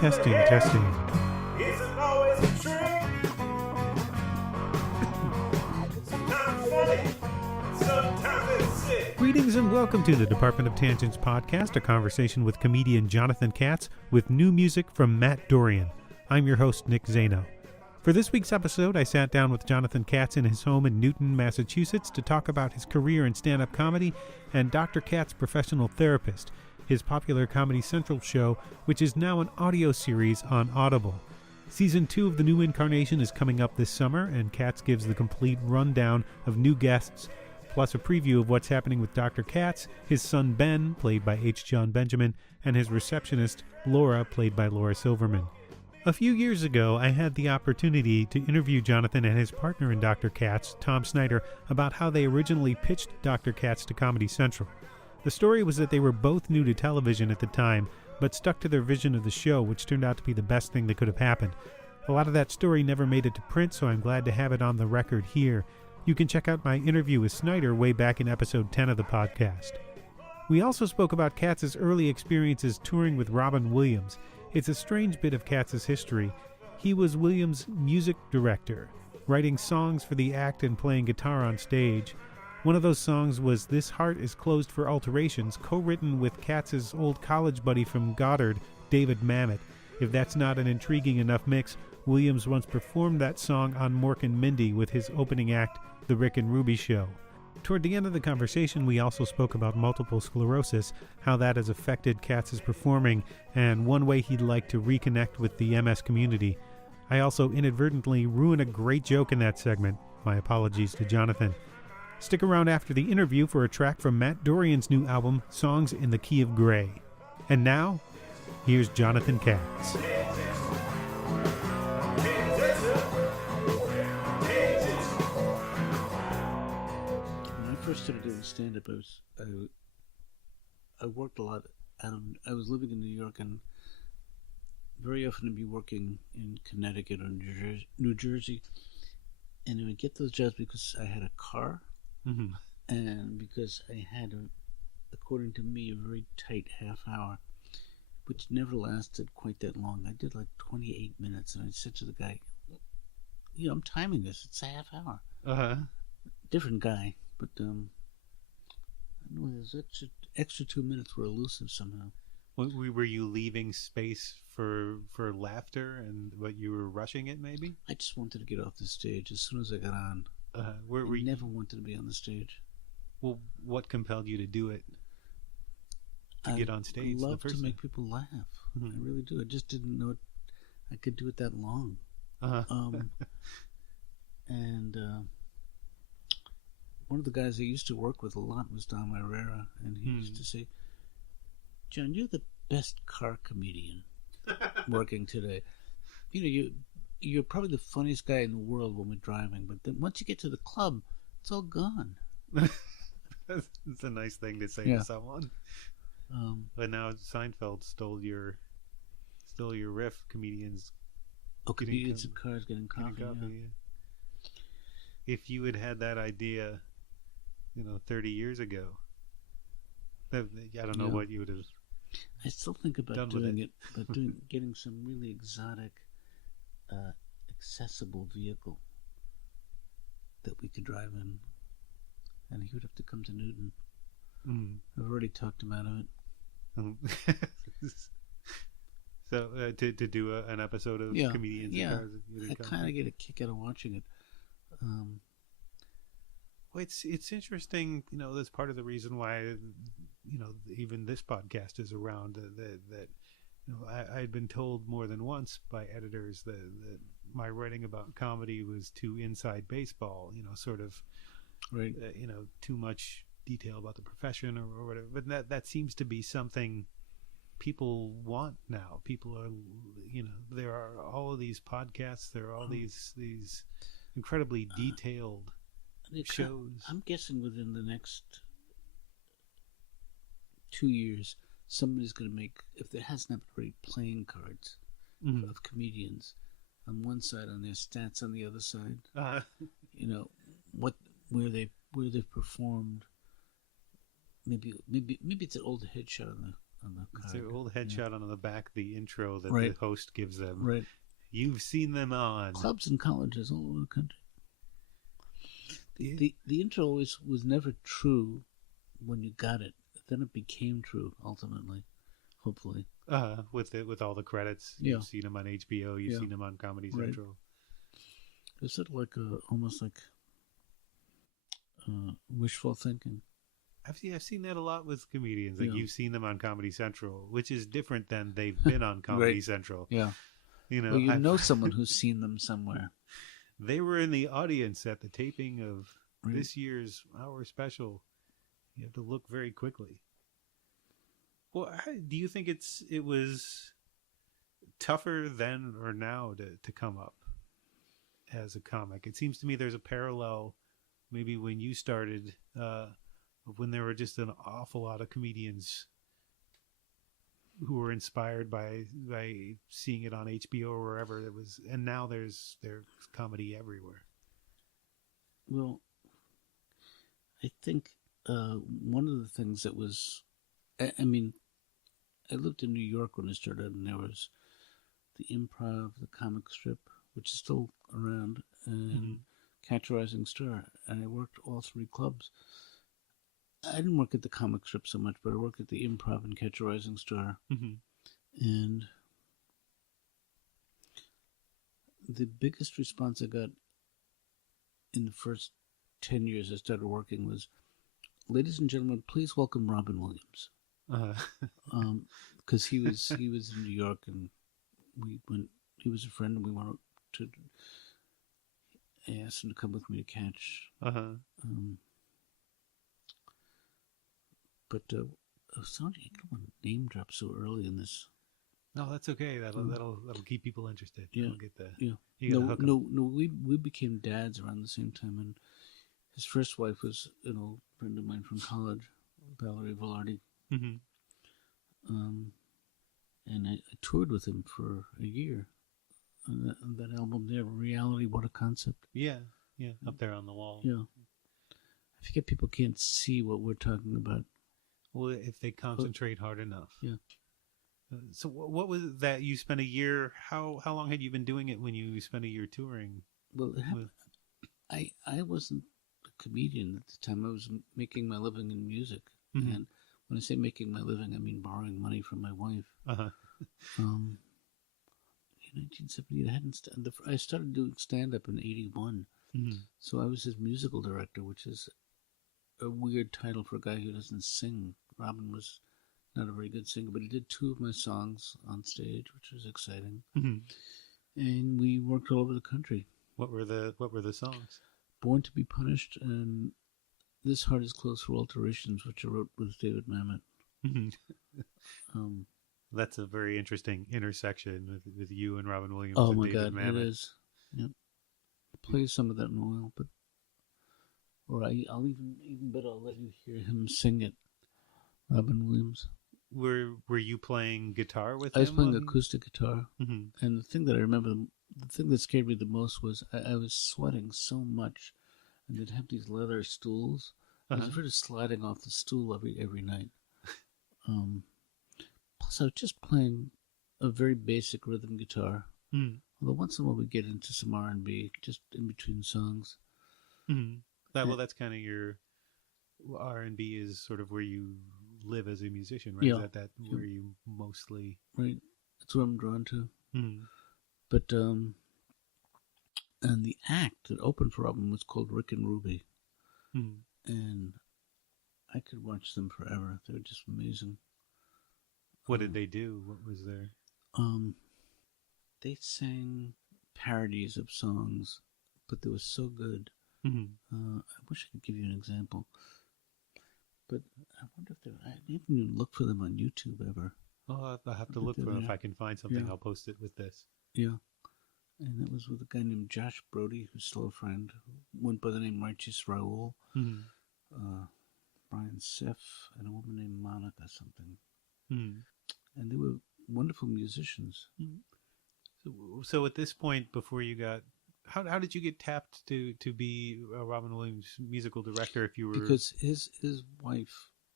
Testing, testing. Isn't always the truth. Sometimes funny, sometimes it's sick. Greetings and welcome to the Department of Tangents podcast, a conversation with comedian Jonathan Katz with new music from Matt Dorrien. I'm your host, Nick Zano. For this week's episode, I sat down with Jonathan Katz in his home in Newton, Massachusetts to talk about his career in stand-up comedy and Dr. Katz, Professional Therapist, his popular Comedy Central show, which is now an audio series on Audible. Season 2 of the new incarnation is coming up this summer, and Katz gives the complete rundown of new guests, plus a preview of what's happening with Dr. Katz, his son Ben, played by Jon Benjamin, and his receptionist, Laura, played by Laura Silverman. A few years ago, I had the opportunity to interview Jonathan and his partner in Dr. Katz, Tom Snyder, about how they originally pitched Dr. Katz to Comedy Central. The story was that they were both new to television at the time, but stuck to their vision of the show, which turned out to be the best thing that could have happened. A lot of that story never made it to print, so I'm glad to have it on the record here. You can check out my interview with Snyder way back in episode 10 of the podcast. We also spoke about Katz's early experiences touring with Robin Williams. It's a strange bit of Katz's history. He was Williams' music director, writing songs for the act and playing guitar on stage. One of those songs was This Heart is Closed for Alterations, co-written with Katz's old college buddy from Goddard, David Mamet. If that's not an intriguing enough mix, Williams once performed that song on Mork and Mindy with his opening act, The Rick and Ruby Show. Toward the end of the conversation, we also spoke about multiple sclerosis, how that has affected Katz's performing, and one way he'd like to reconnect with the MS community. I also inadvertently ruined a great joke in that segment. My apologies to Jonathan. Stick around after the interview for a track from Matt Dorrien's new album, Songs in the Key of Gray. And now, here's Jonathan Katz. When I first started doing stand-up, I worked a lot. I was living in New York, and very often I'd be working in Connecticut or New Jersey, and I would get those jobs because I had a car, and because I had, according to me, a very tight half hour, which never lasted quite that long. I did like 28 minutes, and I said to the guy, I'm timing this. It's a half hour. Different guy. But I don't know, those extra 2 minutes were elusive somehow. Were you leaving space for laughter, and what you were rushing it maybe? I just wanted to get off the stage as soon as I got on. I never wanted to be on the stage. Well, what compelled you to do it? To get on stage? I love to make people laugh. I really do. I just didn't know I could do it that long. And one of the guys I used to work with a lot was Don Herrera, and he used to say, "John, you're the best car comedian working today. You're probably the funniest guy in the world when we're driving, but then once you get to the club, it's all gone." It's a nice thing to say to someone. But now Seinfeld stole your riff. Comedians in cars getting coffee. If you had that idea 30 years ago, I don't know what you would have. I still think about doing it, but getting some really exotic, accessible vehicle that we could drive in, and he would have to come to Newton. I've already talked him out of it. So to do an episode of Comedians in Cars, I kind of get a kick out of watching it. Well, it's interesting, that's part of the reason why, even this podcast is around, that I had been told more than once by editors that my writing about comedy was too inside baseball, sort of, right. Too much detail about the profession or whatever. But that seems to be something people want now. People are, there are all of these podcasts, there are all these incredibly detailed shows. I'm guessing within the next 2 years, somebody's going to make, if there hasn't already, playing cards of comedians on one side, on their stats on the other side. Where they've performed. Maybe it's an old headshot on the It's card. their old headshot on the back, the intro that Right. the host gives them. Right. You've seen them on. Clubs and colleges all over the country. Yeah. The intro always was never true when you got it. Then it became true ultimately, hopefully. With all the credits. Yeah. You've seen them on HBO. You've Yeah. seen them on Comedy Right. Central. Is it like almost like wishful thinking? I've seen that a lot with comedians. Like Yeah. you've seen them on Comedy Central, which is different than they've been on Comedy Right. Central. Yeah. You know, Well, you I've- know someone who's seen them somewhere. They were in the audience at the taping of Right. this year's Hour Special. You have to look very quickly. Well, do you think it was tougher then or now to come up as a comic? It seems to me there's a parallel maybe when you started, when there were just an awful lot of comedians who were inspired by seeing it on HBO or wherever it was, and now there's comedy everywhere. Well, I think one of the things that was, I mean, I lived in New York when I started, and there was the Improv, the comic strip, which is still around, and Catch a Rising Star, and I worked all three clubs. I didn't work at the comic strip so much, but I worked at the Improv and Catch a Rising Star, and the biggest response I got in the first 10 years I started working was, "Ladies and gentlemen, please welcome Robin Williams," because he was in New York, and we went. He was a friend, and we went to. I asked him to come with me to catch. But sorry, I don't want to name drop so early in this. No, that's okay. That'll keep people interested. Yeah. We'll get the Yeah. you gotta hook 'em. No. We became dads around the same time, and his first wife was an old friend of mine from college, Valerie Velarde. And I toured with him for a year on that album there, Reality, What a Concept. Yeah, up there on the wall. Yeah. I forget people can't see what we're talking about. Well, if they concentrate hard enough. Yeah. So what was that? You spent a year. How long had you been doing it when you spent a year touring? Well, I wasn't a comedian at the time. I was making my living in music. And when I say making my living, I mean borrowing money from my wife. In 1978, I started doing stand-up in 81. So I was his musical director, which is a weird title for a guy who doesn't sing. Robin was not a very good singer, but he did 2 of my songs on stage, which was exciting. And we worked all over the country. What were the songs? Born to be Punished and This Heart is Closed for Alterations, which I wrote with David Mamet. That's a very interesting intersection with you and Robin Williams. Oh and my David God, Mamet. it is. Yep. Play some of that in a while, but I'll even better. I'll let you hear him sing it. Robin Williams. Were you playing guitar with him? I was playing acoustic guitar, Mm-hmm. and the thing that I remember, the thing that scared me the most was I was sweating so much, and they'd have these leather stools. I was afraid of sliding off the stool every night. Plus, I was just playing a very basic rhythm guitar. Although once in a while we get into some R&B, just in between songs. That's kind of your R&B is sort of where you live as a musician, right? Yeah. Is that where you mostly... Right. That's what I'm drawn to. Mm-hmm. But, and the act that opened for Robin was called Rick and Ruby. And I could watch them forever. They were just amazing. What did they do? What was their... They sang parodies of songs, but they were so good. I wish I could give you an example. But I wonder if I didn't even look for them on YouTube ever. Oh, I'll have to look for them. If I can find something, I'll post it with this. Yeah. And that was with a guy named Josh Brody, who's still a friend, who went by the name Righteous Raoul. Brian Seff, and a woman named Monica something. And they were wonderful musicians. So at this point, before you got... How did you get tapped to be Robin Williams' musical director if you were... Because his wife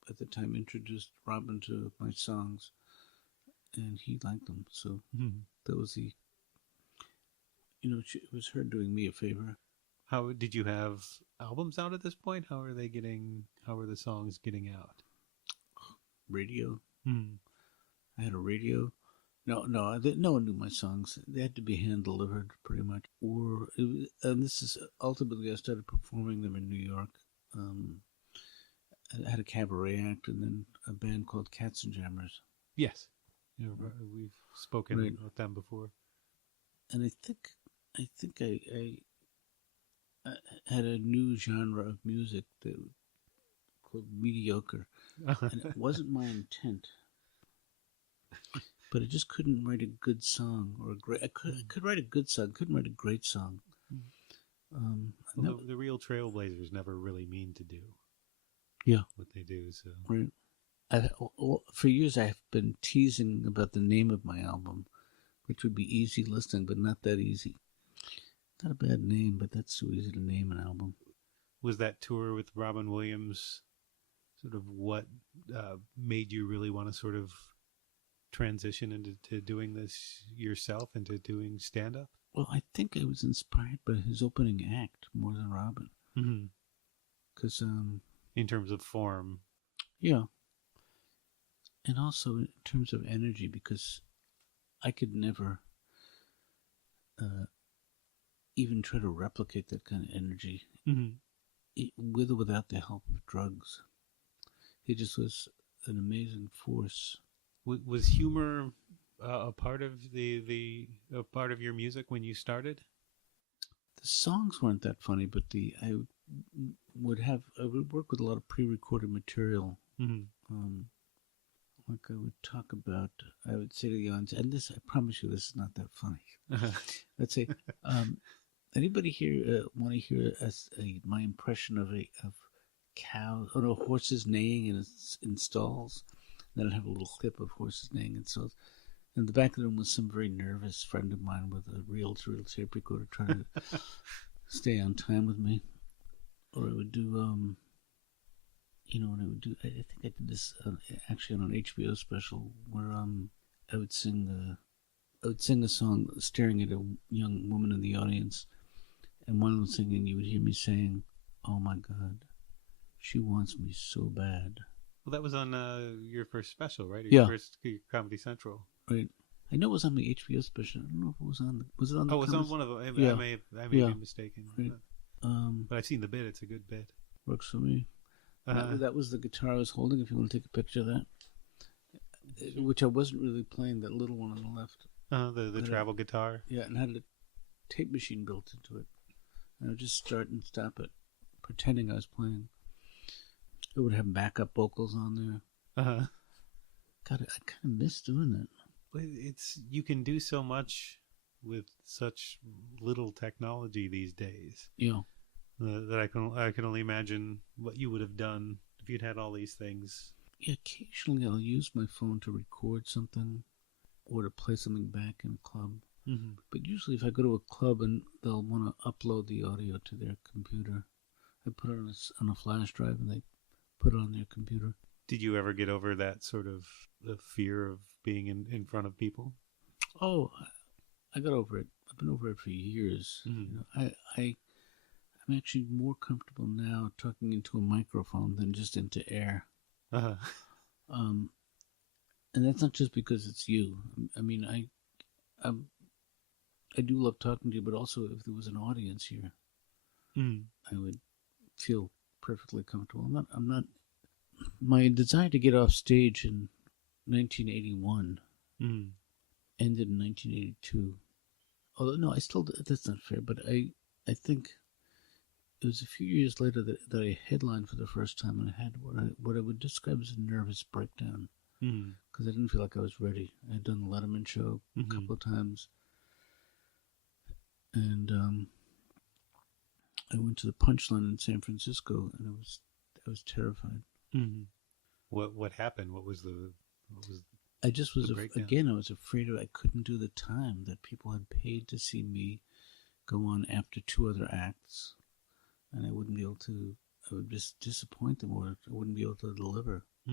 at the time introduced Robin to my songs, and he liked them. So that was the, it was her doing me a favor. How did you have albums out at this point? How are the songs getting out? Radio. I had a radio. No one knew my songs. They had to be hand delivered, pretty much. And this is ultimately I started performing them in New York. I had a cabaret act, and then a band called Katz and Jammers. Yes, we've spoken about them before. And I think I had a new genre of music called mediocre, and it wasn't my intent. But I just couldn't write a good song or a great. I could write a good song, couldn't write a great song. The real trailblazers never really mean to do. Yeah, what they do. So right. For years, I've been teasing about the name of my album, which would be easy listening, but not that easy. Not a bad name, but that's too easy to name an album. Was that tour with Robin Williams sort of what made you really want to sort of transition into doing this yourself, into doing stand-up? Well, I think I was inspired by his opening act more than Robin. Because in terms of form. Yeah. And also in terms of energy, because I could never even try to replicate that kind of energy with or without the help of drugs. It just was an amazing force. Was humor a part of a part of your music when you started? The songs weren't that funny, but I would work with a lot of pre-recorded material. Like I would say to the audience, and this, I promise you, this is not that funny. Let's say, anybody here want to hear my impression of cows or horses neighing in stalls? Then I'd have a little clip of horses neighing in stalls. In the back of the room was some very nervous friend of mine with a reel-to-reel tape recorder trying to stay on time with me. Or I would do, I think I did this actually on an HBO special where I would sing a song staring at a young woman in the audience, and while I was singing, you would hear me saying, "Oh my God, she wants me so bad." Well, that was on your first special, right? Your first Comedy Central. Right. I know it was on the HBO special. I don't know if it was on. Was it on? It was on one of them. I may be mistaken. Right. But I've seen the bit. It's a good bit. Works for me. That was the guitar I was holding. If you want to take a picture of that, which I wasn't really playing. That little one on the left. The travel guitar. Yeah, and had a tape machine built into it. And I would just start and stop it, pretending I was playing. It would have backup vocals on there. God, I kind of miss doing that. You can do so much with such little technology these days. Yeah. That I can only imagine what you would have done if you'd had all these things. Yeah, occasionally I'll use my phone to record something or to play something back in a club. But usually if I go to a club and they'll want to upload the audio to their computer, I put it on a flash drive and they put it on their computer. Did you ever get over that sort of the fear of being in front of people? Oh, I got over it. I've been over it for years. I'm actually more comfortable now talking into a microphone than just into air. And that's not just because it's you. I mean, I do love talking to you, but also if there was an audience here, I would feel perfectly comfortable. I'm not. My desire to get off stage in 1981 ended in 1982. Although no, that's not fair. But I think it was a few years later that I headlined for the first time, and I had what I would describe as a nervous breakdown because I didn't feel like I was ready. I had done the Letterman show a couple of times, and I went to the Punchline in San Francisco, and I was terrified. What happened? What was I just was again. I was afraid I couldn't do the time that people had paid to see me go on after two other acts, and I wouldn't be able to. I would just disappoint them, or I wouldn't be able to deliver.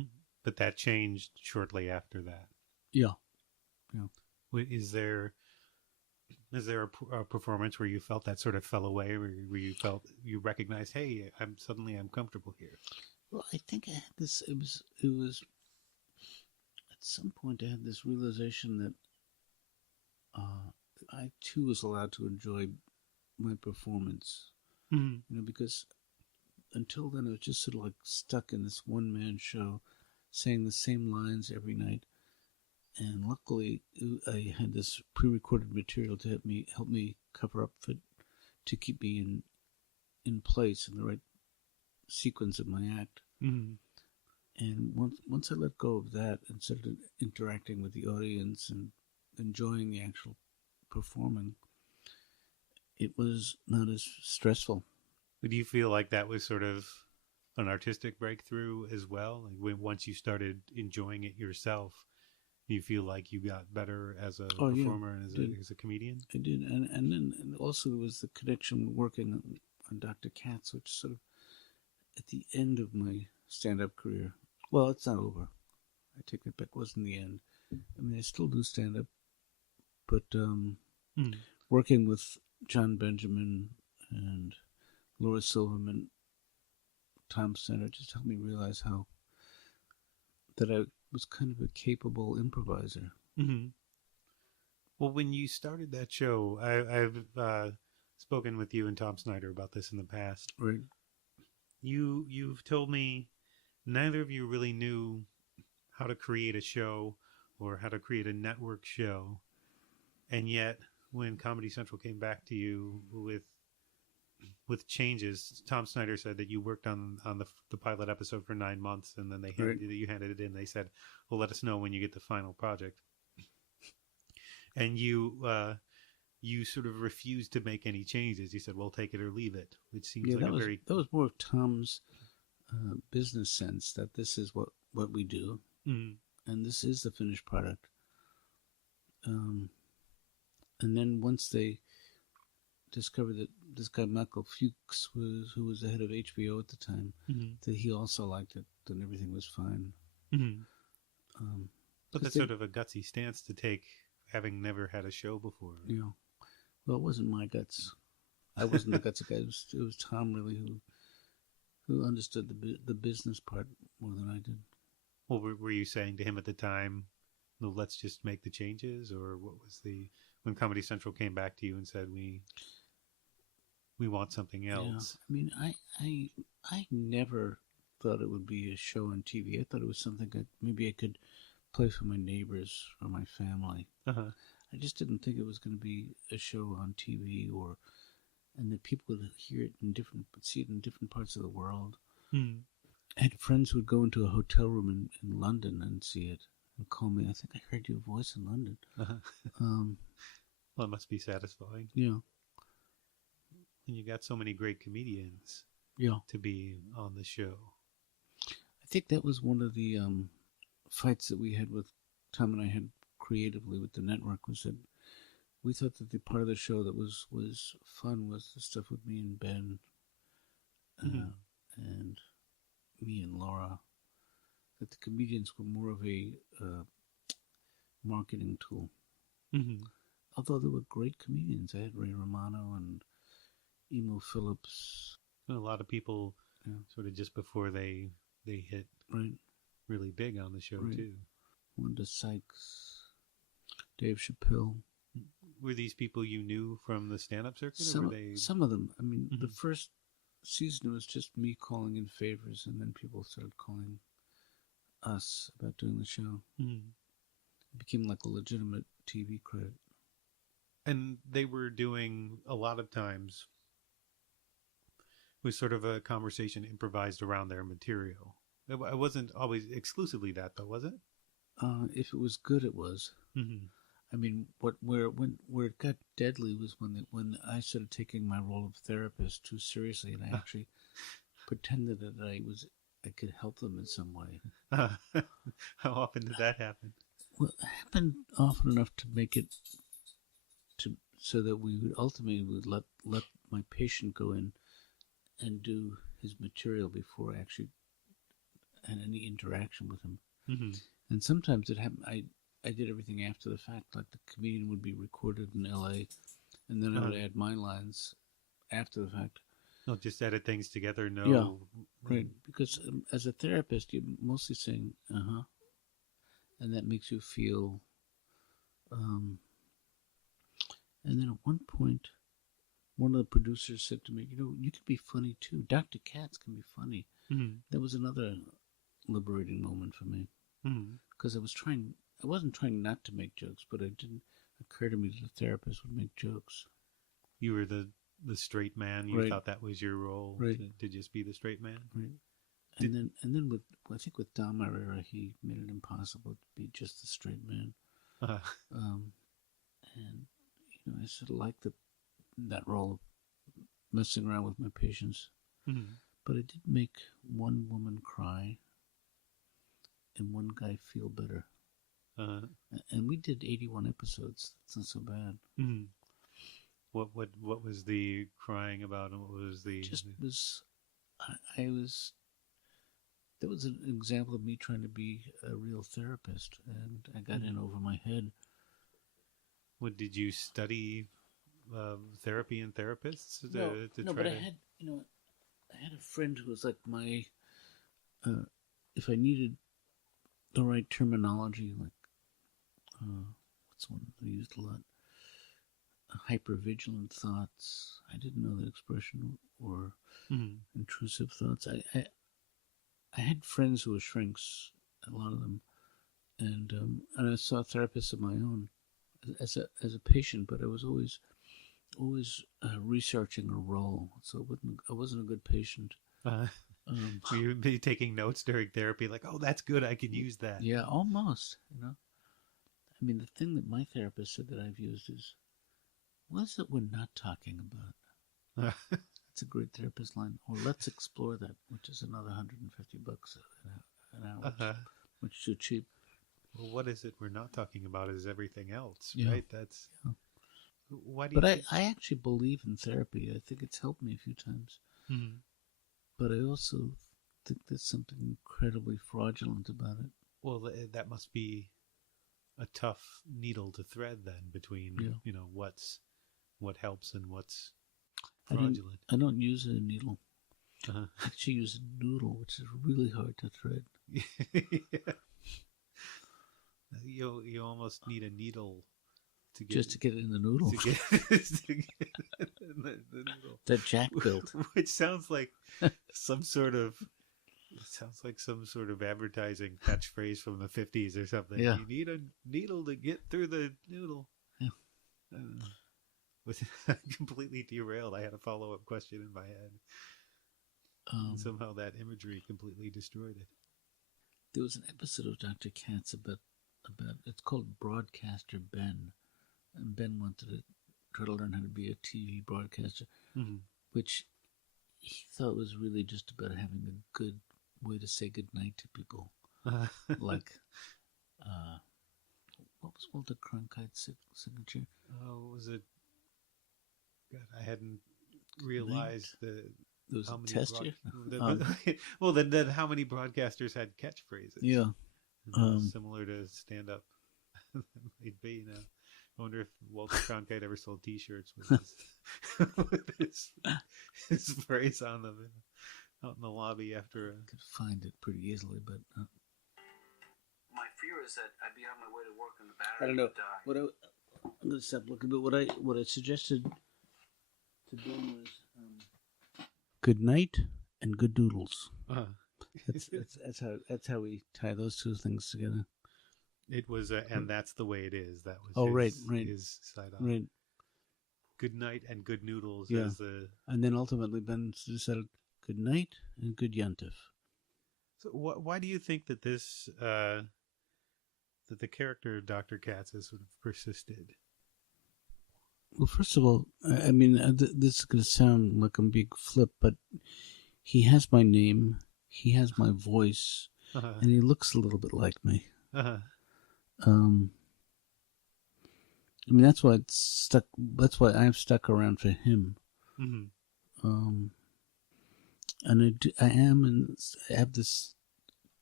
But that changed shortly after that. Yeah. Is there a performance where you felt that sort of fell away, where you felt you recognized, hey, I'm comfortable here? Well, I think I had this. It was at some point I had this realization that I too was allowed to enjoy my performance. Mm-hmm. Because until then I was just sort of like stuck in this one man show, saying the same lines every night. And luckily, I had this pre-recorded material to help me cover up for, to keep me in place in the right sequence of my act. Mm-hmm. And once I let go of that and started interacting with the audience and enjoying the actual performing, it was not as stressful. Do you feel like that was sort of an artistic breakthrough as well? Like once you started enjoying it yourself, do you feel like you got better as a performer and as a comedian? I did, and then also there was the connection working on Dr. Katz, which sort of at the end of my stand-up career. Well, it's not over. I take that back. It wasn't the end. I mean, I still do stand-up, but working with Jon Benjamin and Laura Silverman, Tom Center, just helped me realize that I was kind of a capable improviser. Mm-hmm. Well, when you started that show, I've spoken with you and Tom Snyder about this in the past. Right. You've told me neither of you really knew how to create a show or how to create a network show, and yet when Comedy Central came back to you with changes, Tom Snyder said that you worked on the pilot episode for 9 months, and then you handed it in. They said, "Well, let us know when you get the final project." And you sort of refused to make any changes. You said, "Well, take it or leave it," which seems like that was more of Tom's business sense that this is what we do, and this is the finished product. And then once they discovered that this guy Michael Fuchs who was the head of HBO at the time, that he also liked it, then everything was fine. But that's sort of a gutsy stance to take, having never had a show before. Yeah. Well, it wasn't my guts. I wasn't the gutsy guy. It was Tom really who understood the business part more than I did. Well, were you saying to him at the time, "No, let's just make the changes," or what was when Comedy Central came back to you and said, we want something else? Yeah. I mean, I never thought it would be a show on TV. I thought it was something that maybe I could play for my neighbors or my family. I just didn't think it was going to be a show on TV, and that people would hear it see it in different parts of the world. I had friends who would go into a hotel room in London and see it and call me. I think I heard your voice in London. Well, it must be satisfying. Yeah. And you got so many great comedians to be on the show. I think that was one of the fights that we had with Tom and I had creatively with the network, was that we thought that the part of the show that was fun was the stuff with me and Ben and me and Laura, that the comedians were more of a marketing tool. Although they were great comedians. I had Ray Romano and Emo Phillips. And a lot of people sort of just before they hit really big on the show too. Wanda Sykes, Dave Chappelle. Were these people you knew from the stand-up circuit? Some of them. I mean, the first season was just me calling in favors, and then people started calling us about doing the show. It became like a legitimate TV credit. And they were doing, a lot of times, was sort of a conversation improvised around their material. It wasn't always exclusively that, though, was it? If it was good, it was. I mean, where it got deadly was when I started taking my role of therapist too seriously, and I actually pretended that I could help them in some way. How often did that happen? Well, it happened often enough to make it so that we would ultimately let my patient go in and do his material before I actually had any interaction with him. Mm-hmm. And sometimes it happened. I did everything after the fact. Like the comedian would be recorded in L.A., and then I would add my lines after the fact. No, just edit things together. No, Yeah, right. Because as a therapist, you're mostly saying and that makes you feel. And then at one point, one of the producers said to me, you can be funny too. Dr. Katz can be funny. Mm-hmm. That was another liberating moment for me. Because I wasn't trying not to make jokes, but it didn't occur to me that a therapist would make jokes. You were the straight man. You thought that was your role, to just be the straight man. Right. And then with I think with Dom Herrera, he made it impossible to be just the straight man. And I sort of liked that role of messing around with my patients. Mm-hmm. But it did make one woman cry and one guy feel better. And we did 81 episodes. That's not so bad. Mm-hmm. What was the crying about, and what was the? That was an example of me trying to be a real therapist, and I got in over my head. What did you study? Therapy and therapists? But I had a friend who was like my. If I needed the right terminology, like what's one I used a lot? Hypervigilant thoughts. I didn't know that expression, or intrusive thoughts. I had friends who were shrinks, a lot of them, and I saw therapists of my own as a patient, but I was always researching a role, so I wasn't a good patient. Were you be taking notes during therapy, like, oh, that's good, I can use that? Yeah, almost. I mean, the thing that my therapist said that I've used is, what is it we're not talking about? It's a great therapist line. Or let's explore that, which is another $150 an hour, which is too cheap. Well, what is it we're not talking about is everything else, yeah. right? That's why do. But I actually believe in therapy. I think it's helped me a few times. Mm-hmm. But I also think there's something incredibly fraudulent about it. Well, that must be a tough needle to thread then between what helps and what's fraudulent. I don't use a needle. Uh-huh. I actually use a noodle, which is really hard to thread. Yeah. You almost need a needle to get to get it in the noodle. To get in the noodle. That Jack built, which sounds like some sort of advertising catchphrase from the 50s or something. Yeah. You need a needle to get through the noodle. Yeah. Was completely derailed. I had a follow-up question in my head. Somehow that imagery completely destroyed it. There was an episode of Dr. Katz about it's called Broadcaster Ben, and Ben wanted to try to learn how to be a TV broadcaster, which he thought was really just about having a good way to say goodnight to people. Like, what was Walter Cronkite's signature? Oh, was it? God, I hadn't realized there was a test here. Well, then how many broadcasters had catchphrases? Yeah. Similar to stand-up. They'd be, I wonder if Walter Cronkite ever sold T-shirts with his phrase on them out in the lobby after. I could find it pretty easily, but my fear is that I'd be on my way to work and the battery would die. I'm going to stop looking. But what I suggested to Ben was good night and good doodles. That's how we tie those two things together. It was, and that's the way it is. That was right. His side on. Right. Good night and good noodles. Yeah. As the... And then ultimately Ben decided good night and good yantif. So why do you think that this that the character of Dr. Katz has sort of persisted? Well, first of all, I mean, this is going to sound like I'm being flip, but he has my name, he has my voice, and he looks a little bit like me. I mean, that's why it's stuck. That's why I've stuck around for him. Mm-hmm. And I have this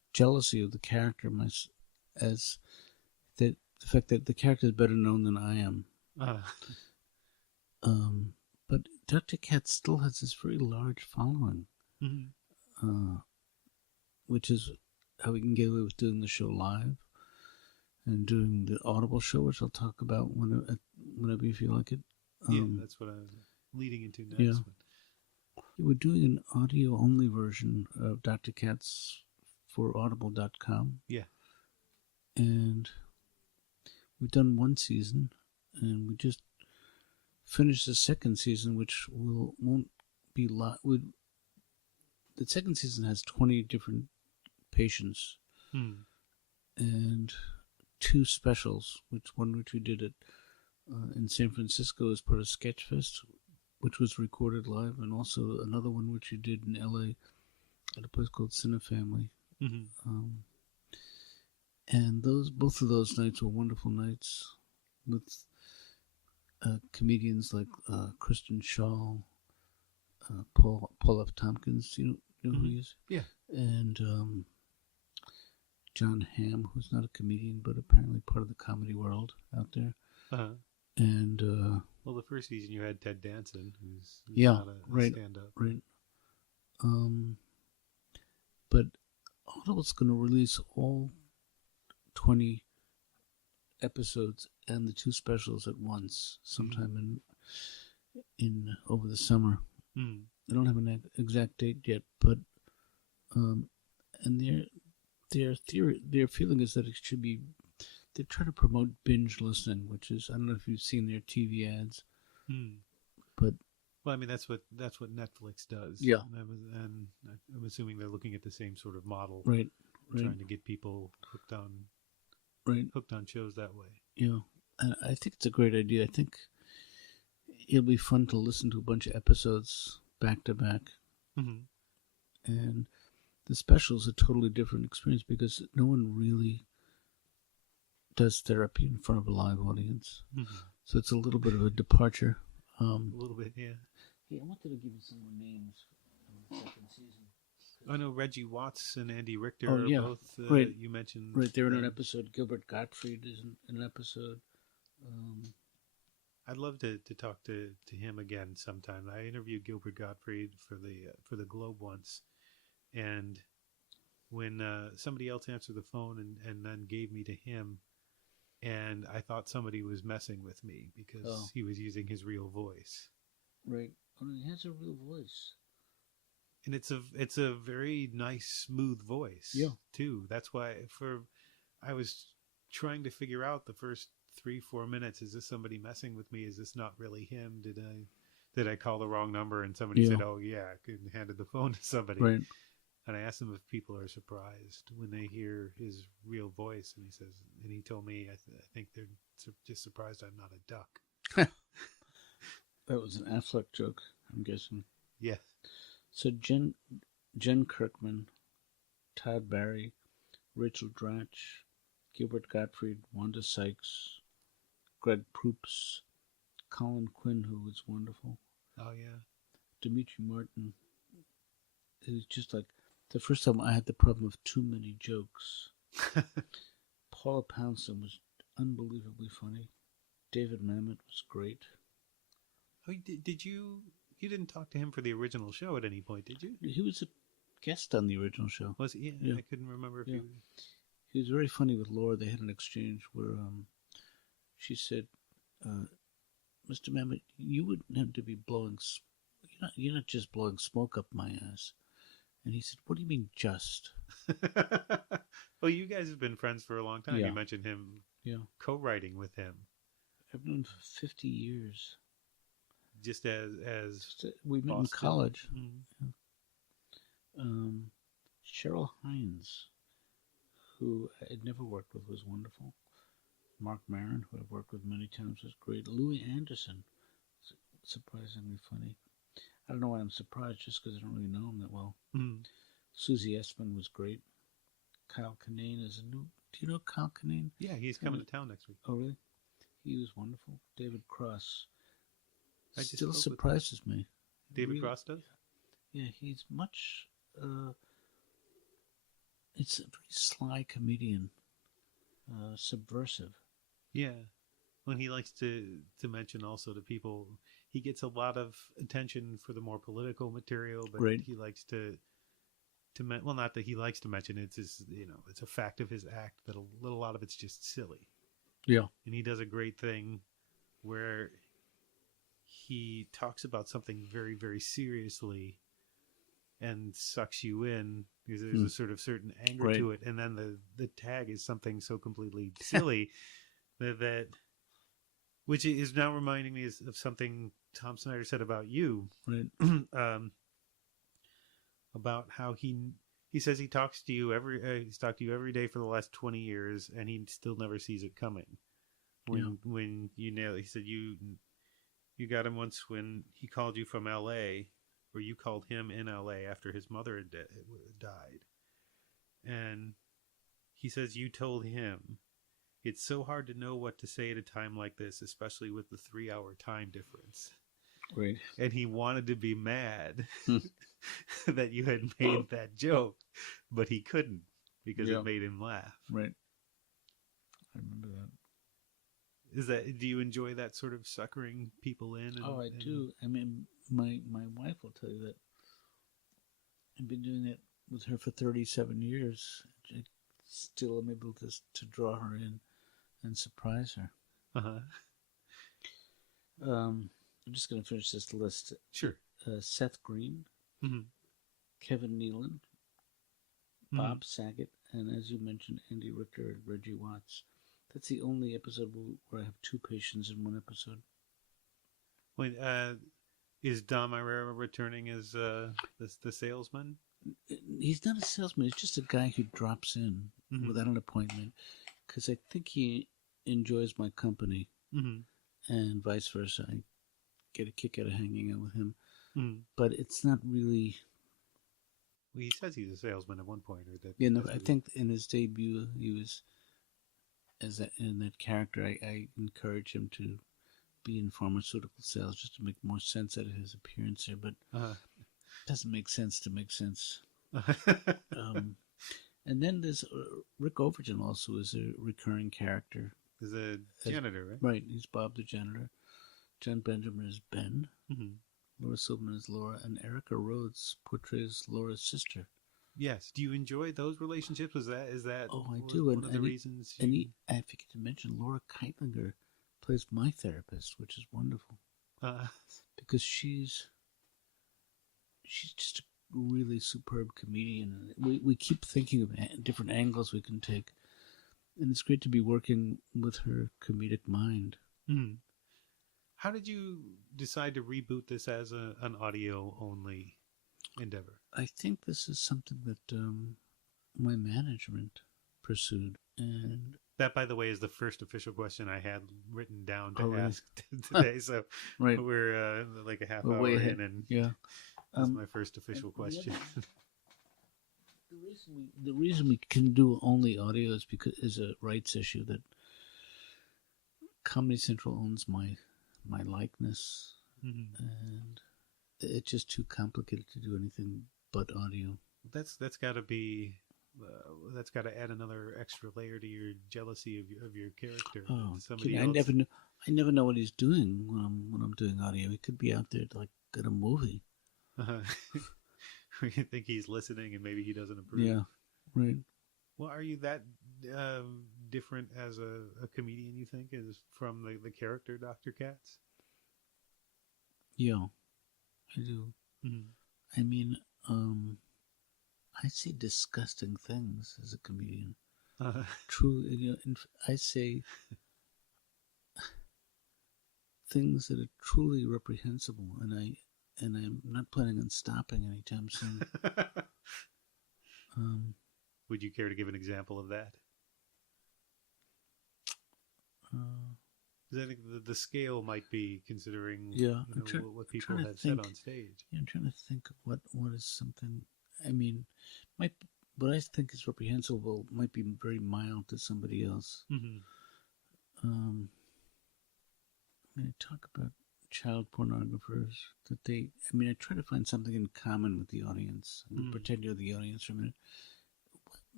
jealousy of the character, as that the fact that the character is better known than I am. But Dr. Katz still has this very large following, which is how we can get away with doing the show live and doing the Audible show, which I'll talk about whenever you feel like it. Yeah, that's what I was leading into next. Yeah. We're doing an audio-only version of Dr. Katz for Audible.com. Yeah. And we've done one season, and we just finished the second season, which won't be live. The second season has 20 different patients and 2 specials, which we did it in San Francisco as part of Sketchfest, which was recorded live, and also another one which we did in LA at a place called Cinefamily. And both of those nights were wonderful nights with comedians like Kristen Shaw, Paul F. Tompkins. You know who he is? Yeah. And John Hamm, who's not a comedian, but apparently part of the comedy world out there. And well, the first season you had Ted Danson, who's not a stand-up. Right. But Audible's going to release all 20 episodes and the 2 specials at once, sometime in over the summer. I don't have an exact date yet, but and their feeling is that it should be. They try to promote binge listening, which is, I don't know if you've seen their TV ads, but well, I mean that's what Netflix does. Yeah, and I'm assuming they're looking at the same sort of model, right? Trying to get people hooked on shows that way. Yeah, and I think it's a great idea. I think it'll be fun to listen to a bunch of episodes back to back, and the special is a totally different experience because no one really does therapy in front of a live audience. So it's a little bit of a departure. A little bit, yeah. Hey, I wanted to give you some more names from the second season. I know Reggie Watts and Andy Richter are both, right. You mentioned. Right, they're in an episode. Gilbert Gottfried is in an episode. I'd love to talk to him again sometime. I interviewed Gilbert Gottfried for the Globe once, and when somebody else answered the phone and then gave me to him, and I thought somebody was messing with me because he was using his real voice. Right. Oh, he has a real voice. And it's a very nice, smooth voice. Yeah. Too. That's why I was trying to figure out the first 3-4 minutes. Is this somebody messing with me? Is this not really him? Did I call the wrong number? And somebody said, "Oh yeah," and handed the phone to somebody. Right. And I asked him if people are surprised when they hear his real voice, and he told me, I think they're just surprised I'm not a duck. That was an Affleck joke, I'm guessing. Yeah. So Jen Kirkman, Todd Barry, Rachel Dratch, Gilbert Gottfried, Wanda Sykes, Greg Proops, Colin Quinn, who was wonderful. Oh yeah. Dimitri Martin. It was just like the first time I had the problem of too many jokes. Paula Poundstone was unbelievably funny. David Mamet was great. Oh, did you didn't talk to him for the original show at any point, did you? He was a guest on the original show. Was he? Yeah. I couldn't remember if he was. He was very funny with Laura. They had an exchange where she said, Mr. Mamet, you wouldn't have to be blowing... You're not just blowing smoke up my ass. And he said, what do you mean, just? Well, you guys have been friends for a long time. Yeah. You mentioned him co-writing with him. I've known him for 50 years. Just as we met in college. Mm-hmm. Cheryl Hines, who I had never worked with, was wonderful. Mark Maron, who I've worked with many times, was great. Louis Anderson, surprisingly funny. I don't know why I'm surprised, just because I don't really know him that well. Susie Essman was great. Kyle Kinane is a new... Do you know Kyle Kinane? Yeah, he's coming to town next week. Oh, really? He was wonderful. David Cross still surprises me. David Cross does? Yeah, he's much It's a very sly comedian, subversive. Yeah. Well, he likes to mention also to people, he gets a lot of attention for the more political material, but Right. he likes to well, not that he likes to mention it, it's his, it's a fact of his act that a lot of it's just silly. Yeah. And he does a great thing where he talks about something very, very seriously and sucks you in because there's a sort of certain anger to it, and then the tag is something so completely silly that which is now reminding me of something Tom Snyder said about you, Right. about how he says he talks to you he's talked to you every day for the last 20 years, and he still never sees it coming. When you nail it, he said you got him once when he called you from L.A., or you called him in L.A. after his mother had died, and he says you told him, "It's so hard to know what to say at a time like this, especially with the 3-hour time difference." Right. And he wanted to be mad that you had made that joke, but he couldn't because it made him laugh. Right. I remember that. Do you enjoy that sort of suckering people in? I do. I mean, my wife will tell you that I've been doing it with her for 37 years. I still am able to draw her in and surprise her. Uh-huh. I'm just going to finish this list. Sure. Seth Green, Kevin Nealon, Bob Saget, and as you mentioned, Andy Richter and Reggie Watts. That's the only episode where I have two patients in one episode. Wait, is Dom Irera returning as the salesman? He's not a salesman. He's just a guy who drops in without an appointment, because I think he enjoys my company, and vice versa. I get a kick out of hanging out with him, but it's not really. Well, he says he's a salesman at one point, or that. Yeah, no. I think in his debut, he was in that character. I encourage him to be in pharmaceutical sales just to make more sense out of his appearance here, but it doesn't make sense to make sense. And then there's Rick Overton also is a recurring character. He's a janitor, right? Right, he's Bob the janitor. Jon Benjamin is Ben. Laura Silverman is Laura, and Erica Rhodes portrays Laura's sister. Yes. Do you enjoy those relationships? Is that? Oh, I do. One of the reasons. I forget to mention Laura Keitlinger plays my therapist, which is wonderful because she's just a really superb comedian. We keep thinking of different angles we can take, and it's great to be working with her comedic mind. How did you decide to reboot this as an audio-only endeavor? I think this is something that my management pursued. And that, by the way, is the first official question I had written down to ask today. So we're like a half hour in, and that's my first official question. The reason we can do only audio is because is a rights issue that Comedy Central owns my likeness, and it's just too complicated to do anything but audio. That's got to be that's got to add another extra layer to your jealousy of your character. Oh, I never know what he's doing when I'm doing audio. He could be out there like in a movie. You think he's listening and maybe he doesn't approve. Yeah, right. Well, are you that different as a comedian, you think, is from the character Dr. Katz? Yeah, I do. I mean, I say disgusting things as a comedian. Truly, I say things that are truly reprehensible, and I'm not planning on stopping anytime soon. Would you care to give an example of that? Because I think the scale might be considering what people have said on stage. Yeah, I'm trying to think of what is something. I mean, what I think is reprehensible might be very mild to somebody else. When I talk about child pornographers, I try to find something in common with the audience. Pretend you're the audience for a minute.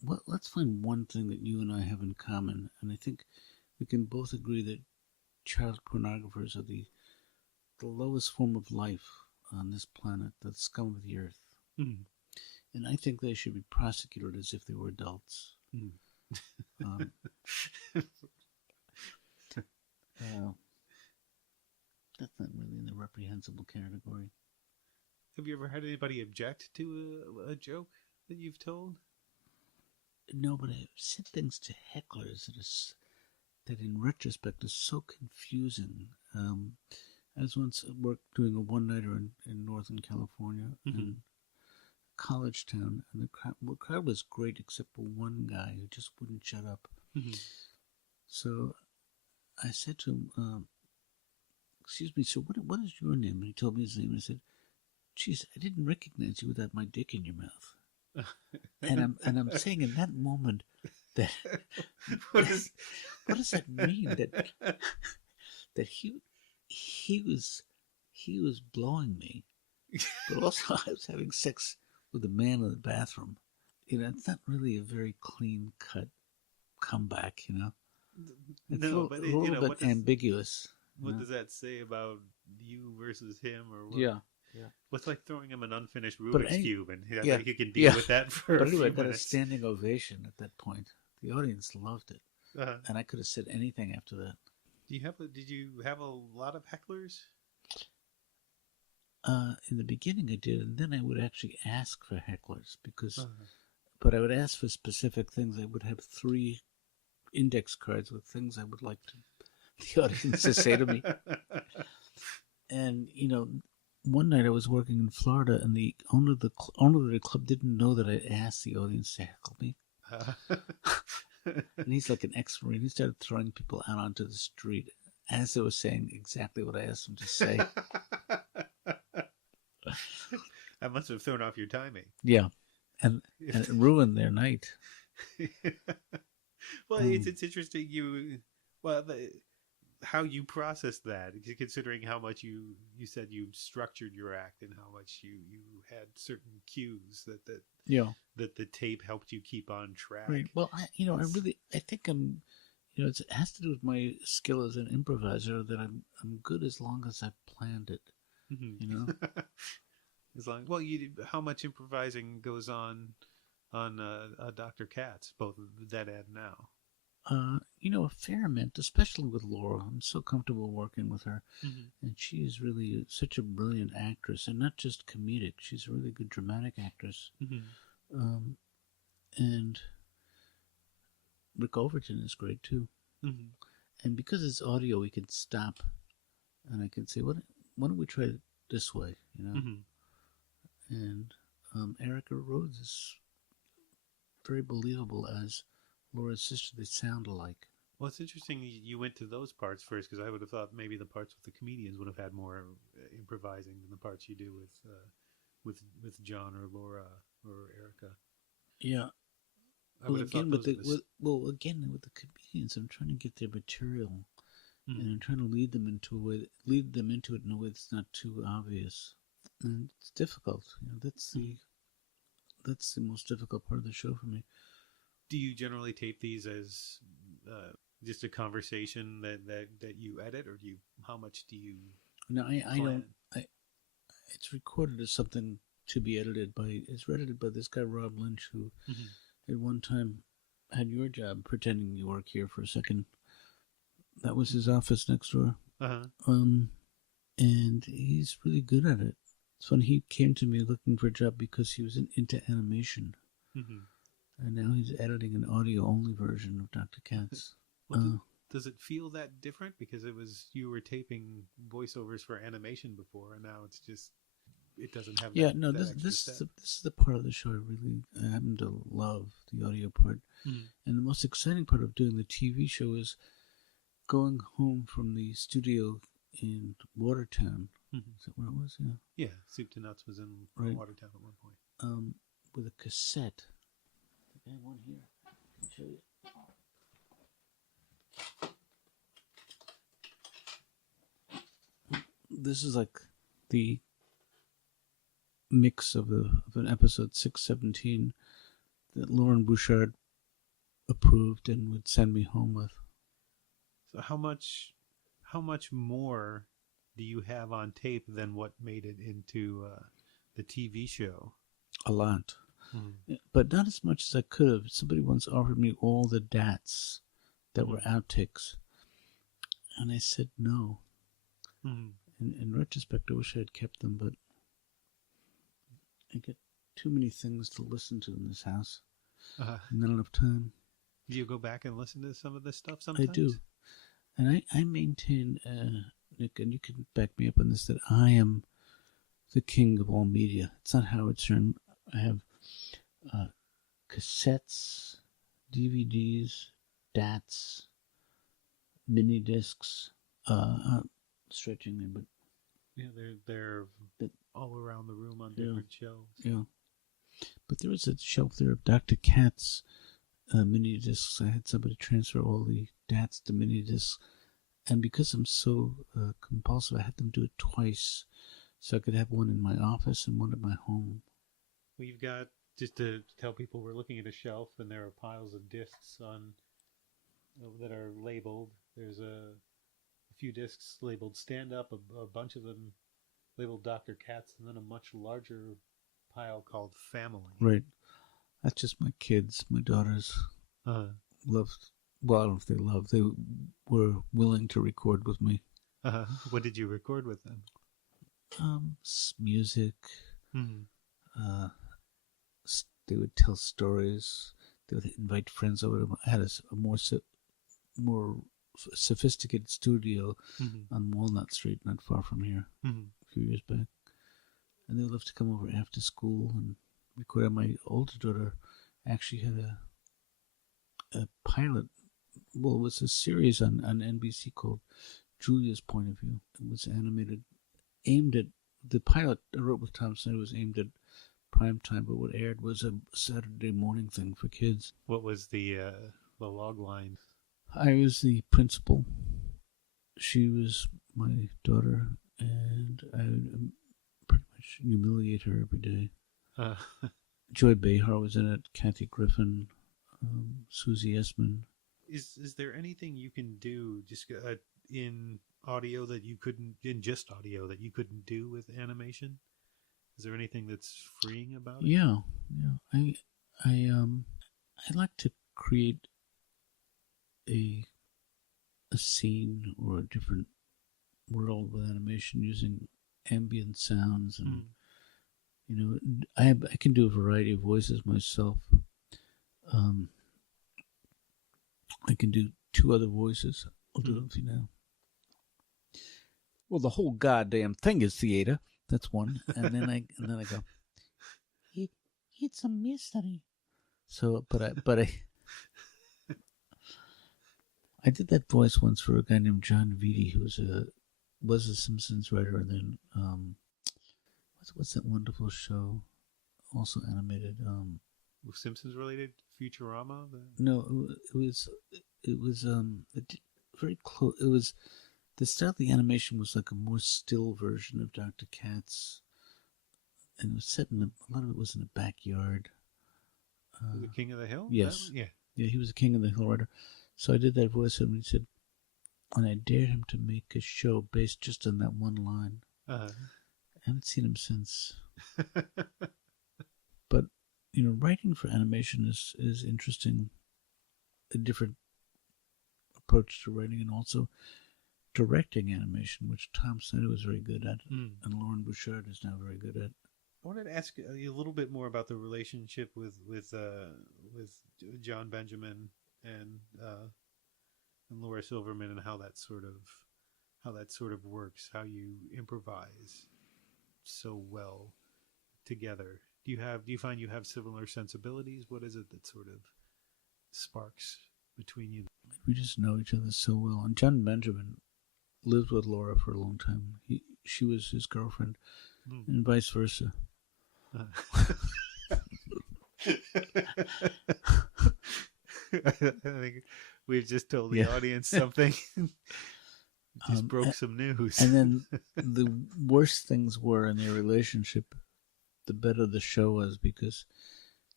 let's find one thing that you and I have in common, and I think we can both agree that child pornographers are the lowest form of life on this planet, the scum of the earth. Mm. And I think they should be prosecuted as if they were adults. Mm. That's not really in the reprehensible category. Have you ever had anybody object to a joke that you've told? No, but I've said things to hecklers that in retrospect is so confusing. I was once doing a one-nighter in Northern California, in a college town, and the crowd was great except for one guy who just wouldn't shut up. Mm-hmm. So I said to him, "Excuse me, sir, what is your name?" And he told me his name. I said, "Geez, I didn't recognize you without my dick in your mouth." and I'm saying in that moment that what does that mean? That he was blowing me, but also I was having sex with a man in the bathroom. It's not really a very clean cut comeback. It's a little bit ambiguous. What does that say about you versus him, or what? Yeah. What's like throwing him an unfinished Rubik's Cube, and he can deal with that for But a few anyway, I got a minutes. standing ovation at that point. The audience loved it, and I could have said anything after that. Did you have a lot of hecklers? In the beginning, I did, and then I would actually ask for hecklers but I would ask for specific things. I would have 3 index cards with things I would like the audience to say to me. And one night I was working in Florida, and the owner of the club didn't know that I asked the audience to heckle me. And he's like an ex-Marine. He started throwing people out onto the street as they were saying exactly what I asked them to say. That must have thrown off your timing. Yeah, and it ruined their night. Well, it's interesting. How you process that, considering how much you said you structured your act and how much you had certain cues that the tape helped you keep on track. Right. Well, I think I'm, it has to do with my skill as an improviser that I'm good as long as I've planned it. Mm-hmm. As long, how much improvising goes on Dr. Katz, both then and now? A fair amount, especially with Laura. I'm so comfortable working with her, and she is really such a brilliant actress, and not just comedic. She's a really good dramatic actress. And Rick Overton is great too. And because it's audio, we can stop, and I can say, "Why don't we try it this way?" And Erica Rhodes is very believable as Laura's sister. They sound alike. Well, it's interesting you went to those parts first, because I would have thought maybe the parts with the comedians would have had more improvising than the parts you do with John or Laura or Erica. Yeah. Again with the comedians, I'm trying to get their material, and I'm trying to lead them into it in a way that's not too obvious, and it's difficult. That's the most difficult part of the show for me. Do you generally tape these as just a conversation that you edit, or how much do you? No, I don't. It's recorded as something to be edited by. It's edited by this guy Rob Lynch, who at one time had your job pretending you work here for a second. That was his office next door. And he's really good at it. It's funny, he came to me looking for a job because he was into animation. And now he's editing an audio-only version of Dr. Katz. Does it feel that different? Because you were taping voiceovers for animation before, and now it doesn't have. Yeah, no. This is the part of the show I happen to love, the audio part. And the most exciting part of doing the TV show is going home from the studio in Watertown. Is that where it was? Yeah. Soup to Nuts was in Watertown at one point. With a cassette. I have one here. I can show you. This is like the mix of an episode 617 that Lauren Bouchard approved and would send me home with. So how much more do you have on tape than what made it into the TV show? A lot. But not as much as I could have. Somebody once offered me all the DATs that were outtakes. And I said no. In retrospect, I wish I had kept them, but I get too many things to listen to in this house. Not enough time. Do you go back and listen to some of this stuff sometimes? I do. And I maintain, Nick, and you can back me up on this, that I am the king of all media. It's not Howard Stern. I have cassettes, DVDs, DATs, mini discs, stretching them, but yeah, they're all around the room on different shelves. Yeah, but there was a shelf there of Dr. Katz mini discs. I had somebody transfer all the DATs to mini discs, and because I'm so compulsive, I had them do it twice, so I could have one in my office and one at my home. We've got, just to tell people, we're looking at a shelf, and there are piles of discs that are labeled. There's a few discs labeled Stand Up, a bunch of them labeled Dr. Katz, and then a much larger pile called Family. Right. That's just my kids, my daughters. Loved. Well, I don't know if they loved. They were willing to record with me. What did you record with them? Music. They would tell stories. They would invite friends over. I had a more sophisticated studio on Walnut Street, not far from here, a few years back. And they would love to come over after school and record. My older daughter actually had a pilot. Well, it was a series on NBC called Julia's Point of View. It was animated, aimed at the pilot I wrote with Tom Snyder was aimed at prime time, but what aired was a Saturday morning thing for kids. What was the log line? I was the principal. She was my daughter, and I would pretty much humiliate her every day. Joy Behar was in it, Kathy Griffin, Susie Essman. Is there anything you can do just in audio that you couldn't, in just audio, that you couldn't do with animation? Is there anything that's freeing about it? Yeah. I like to create a scene or a different world with animation using ambient sounds, and I can do a variety of voices myself. I can do 2 other voices. I'll do them for you now. Well, the whole goddamn thing is theater. That's one, and then I go. It's a mystery. So, but I did that voice once for a guy named John Vitti, who was a Simpsons writer, and then what's that wonderful show, also animated? Simpsons related? Futurama? No, it was very close. It was, the style of the animation was like a more still version of Dr. Katz, and it was set in a lot of it was in a backyard. The King of the Hill? Yes. Yeah, he was a King of the Hill writer. So I did that voice, and he said, and I dared him to make a show based just on that one line. I haven't seen him since. But writing for animation is interesting. A different approach to writing, and also directing animation, which Tom Snyder was very good at, and Lauren Bouchard is now very good at. I wanted to ask you a little bit more about the relationship with Jon Benjamin and Laura Silverman, and how that sort of works. How you improvise so well together. Do you find you have similar sensibilities? What is it that sort of sparks between you? We just know each other so well. And Jon Benjamin lived with Laura for a long time. She was his girlfriend, and vice versa. I think we've just told the audience something. Just broke some news. And then the worse things were in their relationship, the better the show was, because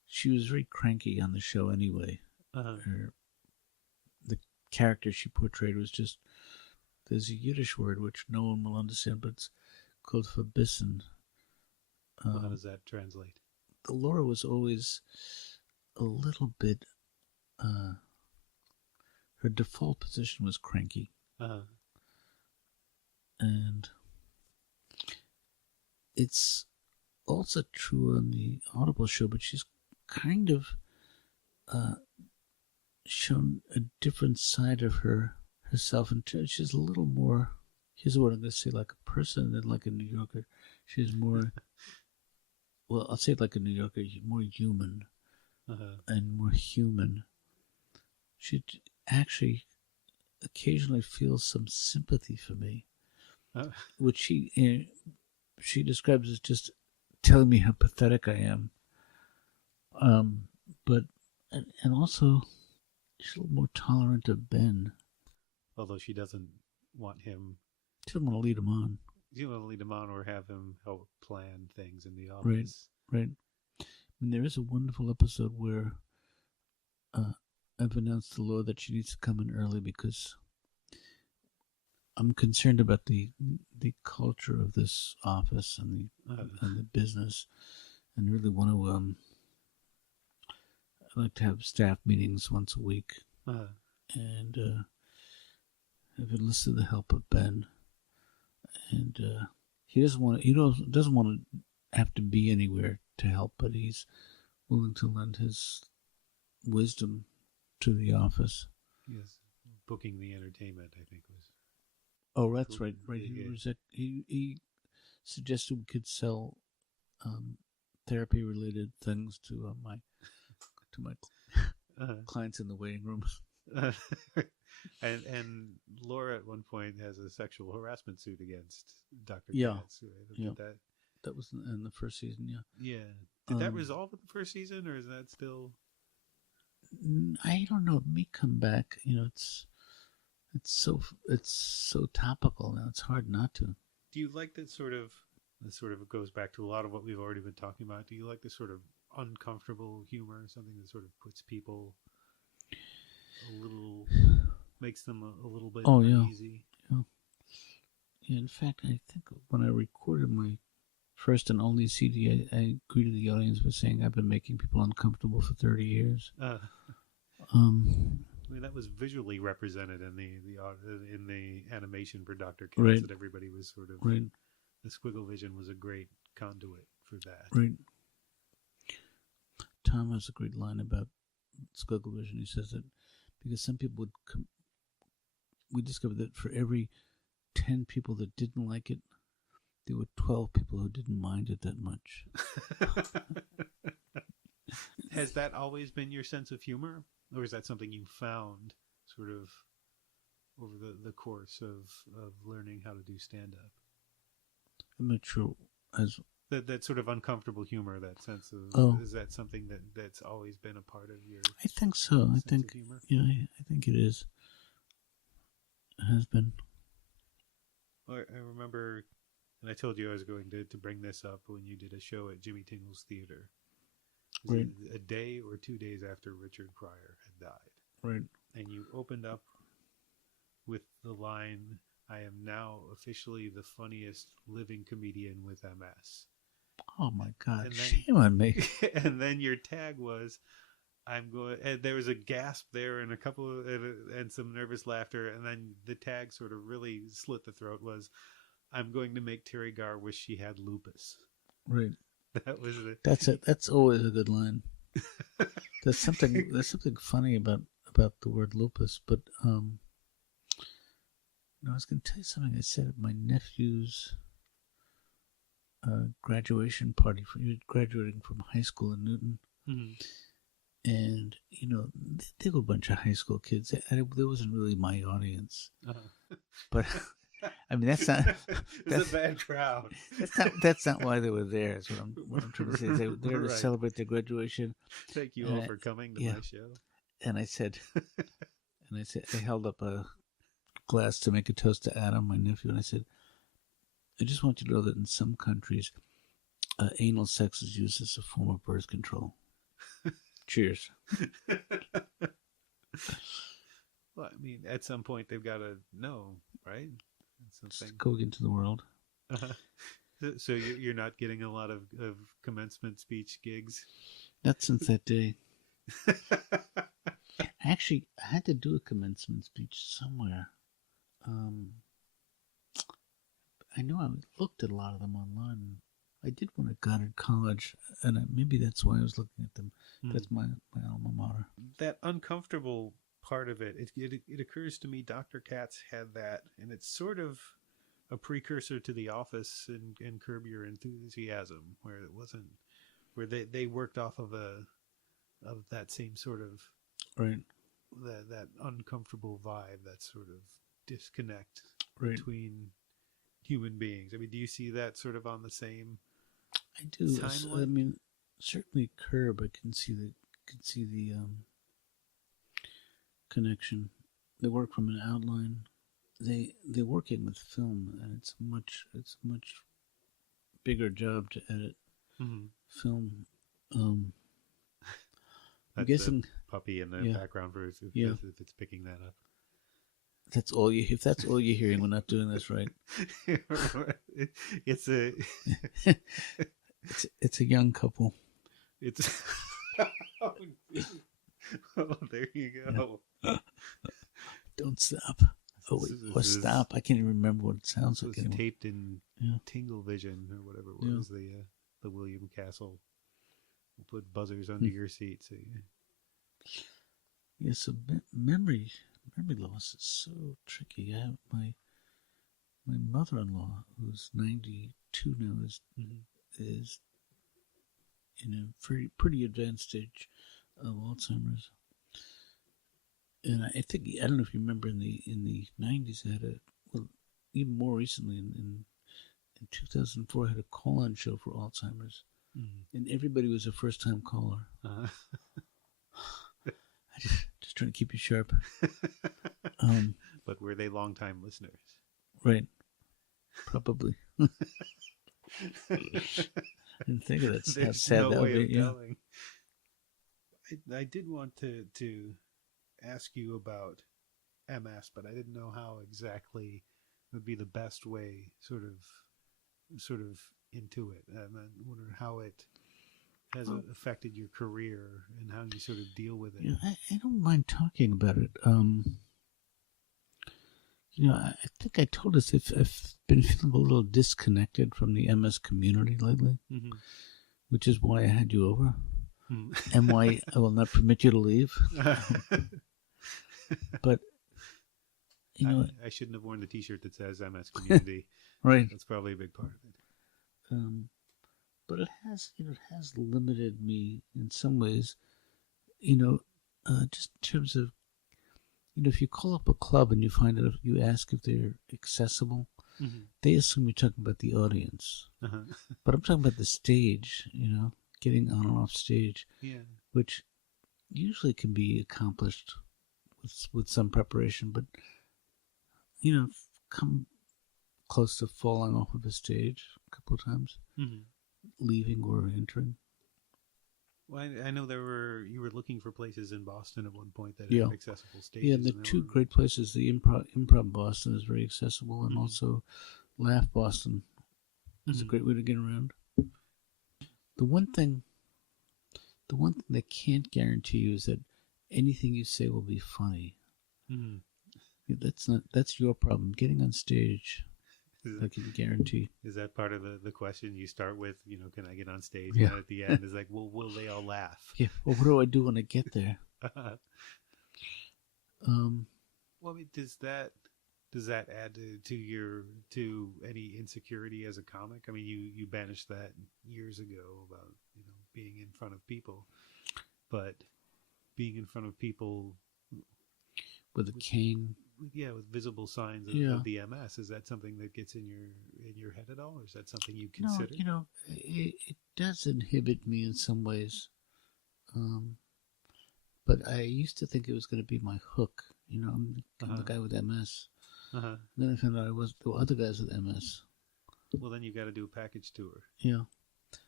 she was very cranky on the show anyway. The character she portrayed was just, there's a Yiddish word which no one will understand, but it's called verbissen. How does that translate? The Laura was always a little bit, her default position was cranky. And it's also true on the Audible show, but she's kind of shown a different side of herself, and she's a little more, here's what I'm going to say, like a person than like a New Yorker. She's more, well, I'll say it like a New Yorker, more human and more human. She actually occasionally feels some sympathy for me, which she describes as just telling me how pathetic I am. But also she's a little more tolerant of Ben. Although she doesn't want him. She doesn't want to lead him on. She doesn't want to lead him on or have him help plan things in the office. Right. I mean, there is a wonderful episode where I've announced to Laura that she needs to come in early because I'm concerned about the culture of this office and the business, and really want to. I like to have staff meetings once a week, and I've enlisted the help of Ben, and he doesn't want to have to be anywhere to help, but he's willing to lend his wisdom to the office. Yes, booking the entertainment, I think was. Oh, that's right. He suggested we could sell therapy-related things to my clients in the waiting room. And Laura at one point has a sexual harassment suit against Dr. Katz. Right? Yeah. That was in the first season. Yeah. Did that resolve in the first season, or is that still? I don't know. It may come back. It's so topical now. It's hard not to. Do you like that sort of? This sort of goes back to a lot of what we've already been talking about. Do you like this sort of uncomfortable humor, something that sort of puts people a little, makes them a little bit uneasy? Yeah. In fact, I think when I recorded my first and only CD, I greeted the audience by saying I've been making people uncomfortable for 30 years. I mean, that was visually represented in the animation for Dr. Katz, right. That everybody was sort of right. The squiggle vision was a great conduit for that. Right. Tom has a great line about squiggle vision. He says that because some people would we discovered that for every 10 people that didn't like it, there were 12 people who didn't mind it that much. Has that always been your sense of humor? Or is that something you found sort of over the course of learning how to do stand-up? I'm not sure. That sort of uncomfortable humor, that sense of, is that something that's always been a part of your I think so. I think humor? Yeah, I think it is. It has been. Well, I remember, and I told you I was going to bring this up when you did a show at Jimmy Tingle's Theater. Right. A day or 2 days after Richard Pryor had died. Right. And you opened up with the line, "I am now officially the funniest living comedian with MS." Oh my God! Shame on me. And then your tag was, "I'm going." And there was a gasp there, and a couple of, and some nervous laughter, and then the tag sort of really slit the throat. Was, "I'm going to make Terry Garr wish she had lupus." Right. That was it. That's it. That's always a good line. There's something funny about the word lupus, but I was going to tell you something I said at my nephew's graduation party. He was graduating from high school in Newton, and they were a bunch of high school kids. There wasn't really my audience, but. I mean, that's a bad crowd. That's not why they were there. That's what I'm trying to say. They were there to celebrate their graduation. Thank you all for coming to my show. And I said, I held up a glass to make a toast to Adam, my nephew, and I said, I just want you to know that in some countries, anal sex is used as a form of birth control. Cheers. Well, I mean, at some point they've got to know, right? Something. Just going into the world. So you're not getting a lot of commencement speech gigs? Not since that day. Actually, I had to do a commencement speech somewhere. I know I looked at a lot of them online. I did one at Goddard College, and maybe that's why I was looking at them. That's my alma mater. That uncomfortable part of it, it occurs to me Dr. Katz had that, and it's sort of a precursor to The Office and Curb Your Enthusiasm, where it wasn't, where they worked off of that same sort of right, that uncomfortable vibe, that sort of disconnect between human beings. I mean, do you see that sort of on the same? I do. Timeline? I mean, certainly Curb. I can see the connection. They work from an outline. They're working with film, and it's a much bigger job to edit film. I'm guessing the puppy in the background verse if it's picking that up. That's all you. If that's all you're hearing, we're not doing this right. It's a it's a young couple. It's oh, there you go. Yeah. Don't stop. Oh, wait, stop. I can't even remember what it sounds like anymore. Taped in Tingle Vision or whatever it was, the William Castle. We'll put buzzers under your seat. So so memory loss is so tricky. I have my mother-in-law, who's 92 now, is in a pretty advanced stage of Alzheimer's. And I don't know if you remember in the 90s, I had even more recently in 2004, I had a call-on show for Alzheimer's, and everybody was a first-time caller. I just trying to keep you sharp. But were they long-time listeners? Right, probably. I didn't think of that. How sad that would be. Yeah. I did want to ask you about MS, but I didn't know how exactly would be the best way sort of into it. I'm wondering how it has affected your career and how you sort of deal with it. Yeah, I don't mind talking about it. I think I told us if I've been feeling a little disconnected from the MS community lately, which is why I had you over, and why I will not permit you to leave. But I shouldn't have worn the T-shirt that says MS community. Right, that's probably a big part of it. But it has limited me in some ways. Just in terms of, if you call up a club and you you ask if they're accessible, they assume you're talking about the audience. But I'm talking about the stage. Getting on and off stage, which usually can be accomplished with some preparation, but come close to falling off of a stage a couple of times, leaving or entering. Well, I know you were looking for places in Boston at one point that had accessible stages. Yeah, the two great places. The Improv Boston is very accessible, and also Laugh Boston is a great way to get around. The one thing they can't guarantee you is that anything you say will be funny. That's your problem. Getting on stage, I can guarantee. Is that part of the question you start with? Can I get on stage? Yeah. And at the end, is like, well, will they all laugh? Yeah. Well, what do I do when I get there? Well, I mean, does that add to any insecurity as a comic? I mean, you banished that years ago about being in front of people, but being in front of people with a cane, with visible signs of the MS, is that something that gets in your head at all, or is that something you consider? No, it does inhibit me in some ways, but I used to think it was going to be my hook. I'm the guy with MS. Then I found out I was the other guys with MS. Well, then you got to do a package tour. Yeah,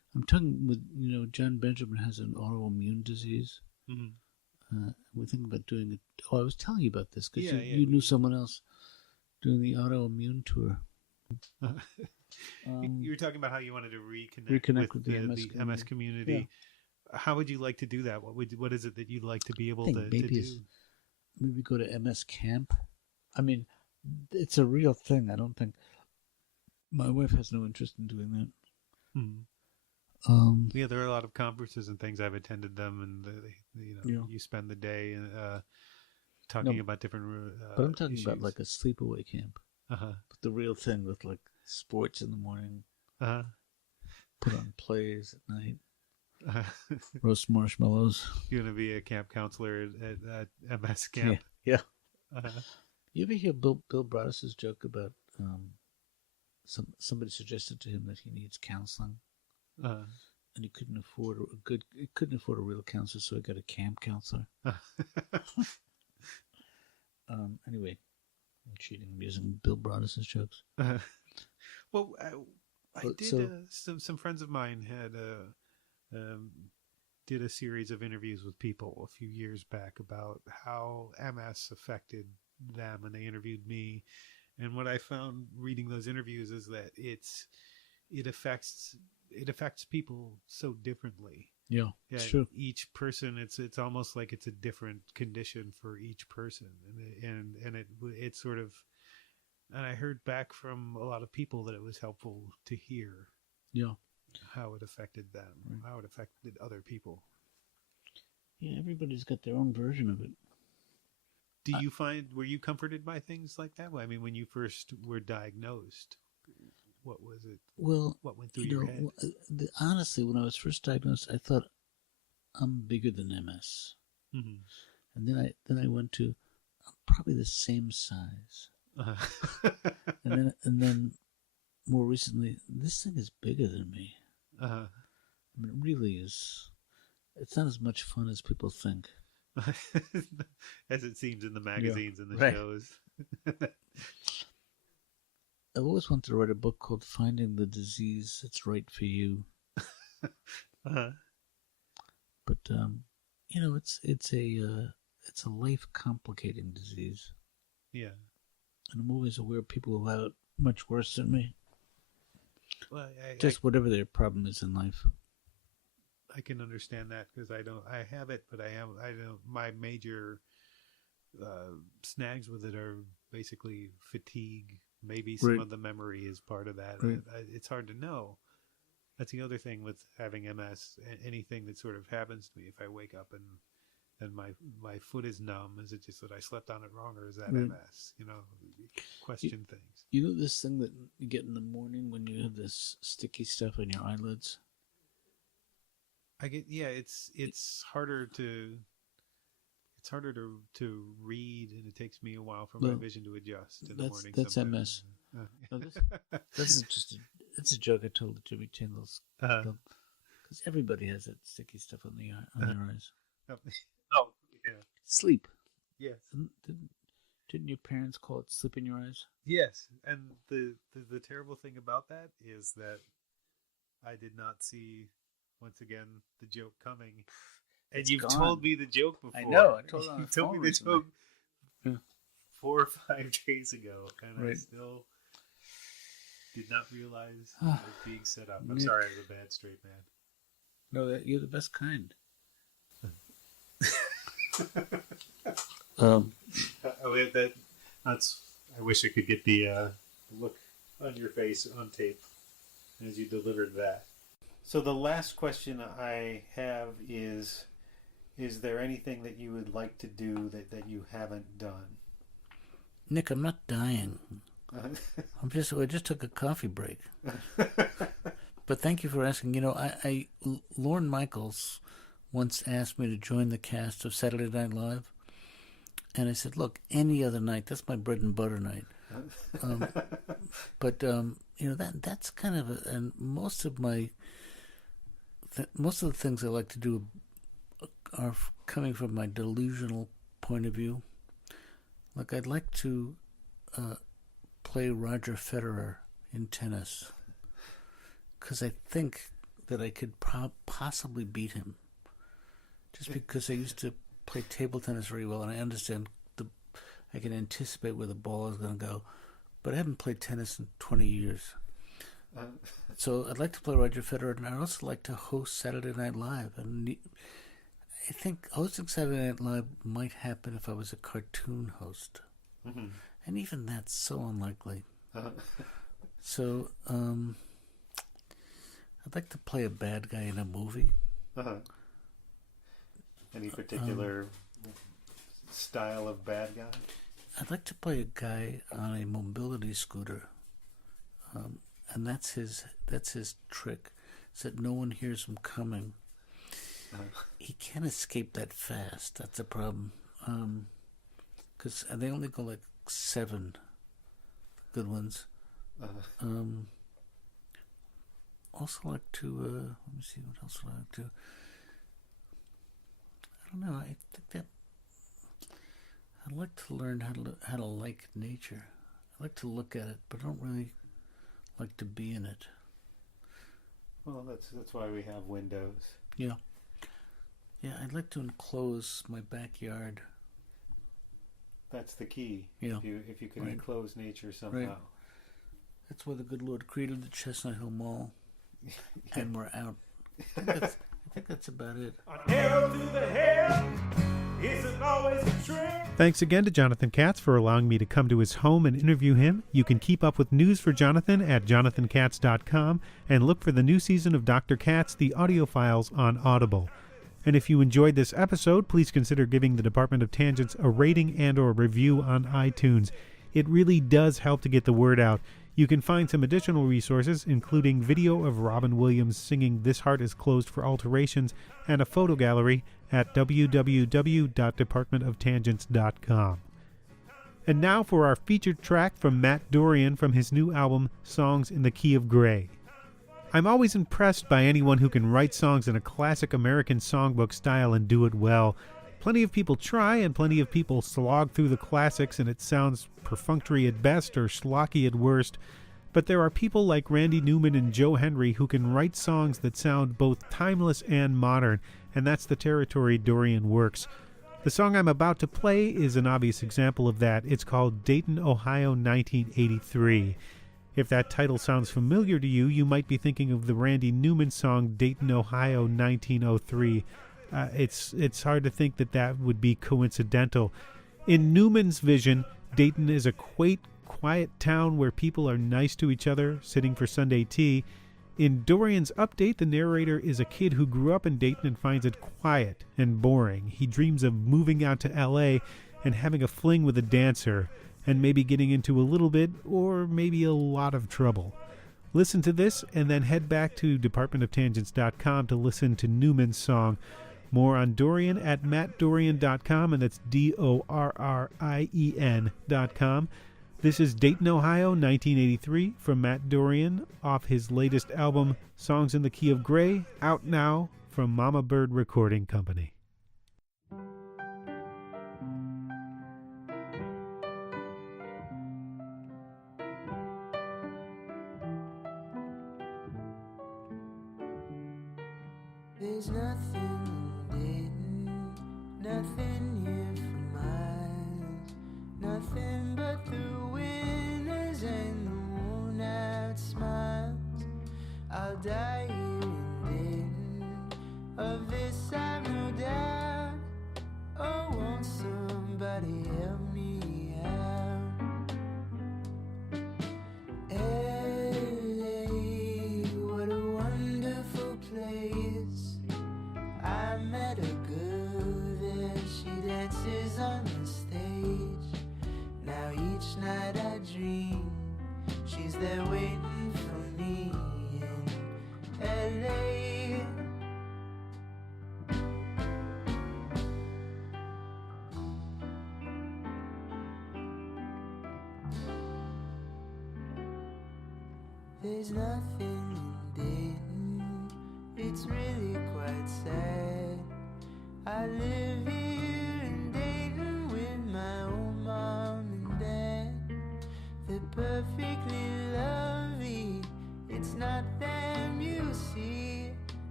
I'm talking with, Jon Benjamin has an autoimmune disease. Mm-hmm. We're thinking about doing it. Oh, I was telling you about this because Yeah, you knew someone else doing the autoimmune tour. You were talking about how you wanted to reconnect with the MS community. Yeah. How would you like to do that? What is it that you'd like to be able to do? Maybe go to MS camp. I mean, it's a real thing. I don't think my wife has no interest in doing that. Yeah, there are a lot of conferences and things. I've attended them, and you spend the day talking about different. But I'm talking issues. about like a sleepaway camp. But the real thing with like sports in the morning. Put on plays at night. Roast marshmallows. You're gonna be a camp counselor at MS camp. Yeah. You ever hear Bill Broadus' joke about somebody suggested to him that he needs counseling, and he couldn't afford a real counselor, so he got a camp counselor. Anyway, I'm cheating. I'm using Bill Broadus' jokes. Well, I did. Some friends of mine had did a series of interviews with people a few years back about how MS affected them, and they interviewed me. And what I found reading those interviews is that it affects people so differently. Yeah, it's true. Each person, it's almost like it's a different condition for each person, and it's sort of. And I heard back from a lot of people that it was helpful to hear. Yeah. How it affected them, how it affected other people. Yeah, everybody's got their own version of it. Were you comforted by things like that? I mean, when you first were diagnosed, what was it? Well, what went through your head? Honestly, when I was first diagnosed, I thought I'm bigger than MS. Mm-hmm. And then I went to probably the same size. and then more recently, this thing is bigger than me. I mean, it really is. It's not as much fun as people think. As it seems in the magazines and the shows. I've always wanted to write a book called Finding the Disease That's Right for You. But it's a life complicating disease. Yeah. And I'm always aware of people who have it much worse than me. Well, whatever their problem is in life. I can understand that because I have it, but I don't. My major snags with it are basically fatigue. Maybe some of the memory is part of that. Right. It's hard to know. That's the other thing with having MS. Anything that sort of happens to me, if I wake up and my foot is numb, is it just that I slept on it wrong, or is that MS? Question things. You know this thing that you get in the morning when you have this sticky stuff on your eyelids? I get it's harder to read, and it takes me a while for my vision to adjust in the morning. That's sometimes. MS. This is just it's a joke I told Jimmy Chandler's because everybody has that sticky stuff on their eyes. Oh, yeah. Sleep. Yes. Didn't your parents call it sleep in your eyes? Yes, and the terrible thing about that is that I did not see, once again, the joke coming. And you've told me the joke before. I know. I told you told me the joke 4 or 5 days ago, and I still did not realize it was being set up. I'm sorry, I was a bad straight man. No, you're the best kind. I wish I could get the look on your face on tape as you delivered that. So the last question I have is there anything that you would like to do that you haven't done? Nick, I'm not dying. I just took a coffee break. But thank you for asking. Lorne Michaels once asked me to join the cast of Saturday Night Live. And I said, look, any other night, that's my bread and butter night. But that's kind of and most of the things I like to do are coming from my delusional point of view. Like, I'd like to play Roger Federer in tennis, because I think that I could possibly beat him. Just because I used to play table tennis very well, and I understand I can anticipate where the ball is going to go, but I haven't played tennis in 20 years. So I'd like to play Roger Federer, and I'd also like to host Saturday Night Live. And I think hosting Saturday Night Live might happen if I was a cartoon host. Mm-hmm. And even that's so unlikely. So I'd like to play a bad guy in a movie. Any particular style of bad guy? I'd like to play a guy on a mobility scooter. And that's his trick, is that no one hears him coming. He can't escape that fast. That's the problem. Because they only go like 7 good ones. Also like to, let me see, what else would I like to? I don't know. I think that I'd like to learn how to like nature. I like to look at it, but I don't really like to be in it. Well, that's why we have windows. Yeah. Yeah, I'd like to enclose my backyard. That's the key. Yeah. If you can enclose nature somehow. Right. That's why the good Lord created the Chestnut Hill Mall. And we're out. I think that's about it. An arrow to the head isn't always a trick. Thanks again to Jonathan Katz for allowing me to come to his home and interview him. You can keep up with news for Jonathan at jonathankatz.com and look for the new season of Dr. Katz, the audio files on Audible. And if you enjoyed this episode, please consider giving the Department of Tangents a rating and or review on iTunes. It really does help to get the word out. You can find some additional resources, including video of Robin Williams singing This Heart Is Closed for Alterations and a photo gallery at www.departmentoftangents.com. And now for our featured track from Matt Dorrien from his new album, Songs in the Key of Gray. I'm always impressed by anyone who can write songs in a classic American songbook style and do it well. Plenty of people try, and plenty of people slog through the classics, and it sounds perfunctory at best or schlocky at worst. But there are people like Randy Newman and Joe Henry who can write songs that sound both timeless and modern, and that's the territory Dorrien works. The song I'm about to play is an obvious example of that. It's called Dayton, Ohio, 1983. If that title sounds familiar to you, you might be thinking of the Randy Newman song Dayton, Ohio, 1903. It's hard to think that would be coincidental. In Newman's vision, Dayton is a quaint, quiet town where people are nice to each other, sitting for Sunday tea. In Dorrien's update, the narrator is a kid who grew up in Dayton and finds it quiet and boring. He dreams of moving out to L.A. and having a fling with a dancer, and maybe getting into a little bit or maybe a lot of trouble. Listen to this and then head back to departmentoftangents.com to listen to Newman's song. More on Dorrien at mattdorrien.com, and that's DORRIEN.com. This is Dayton, Ohio, 1983, from Matt Dorrien, off his latest album, Songs in the Key of Gray, out now from Mama Bird Recording Company. There's nothing in Dayton, nothing here for miles, nothing but the winners and the worn out smiles. I'll die here in Dayton, of this I've no doubt. Oh, won't somebody help me out? LA, what a wonderful place. I met a girl there, she dances on the stage. Now each night I dream she's there waiting for me in LA. There's nothing in Dayton, it's really quite sad. I live here in Dayton with my old mom and dad. They're perfectly lovely, it's not them you see.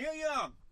Neil Young.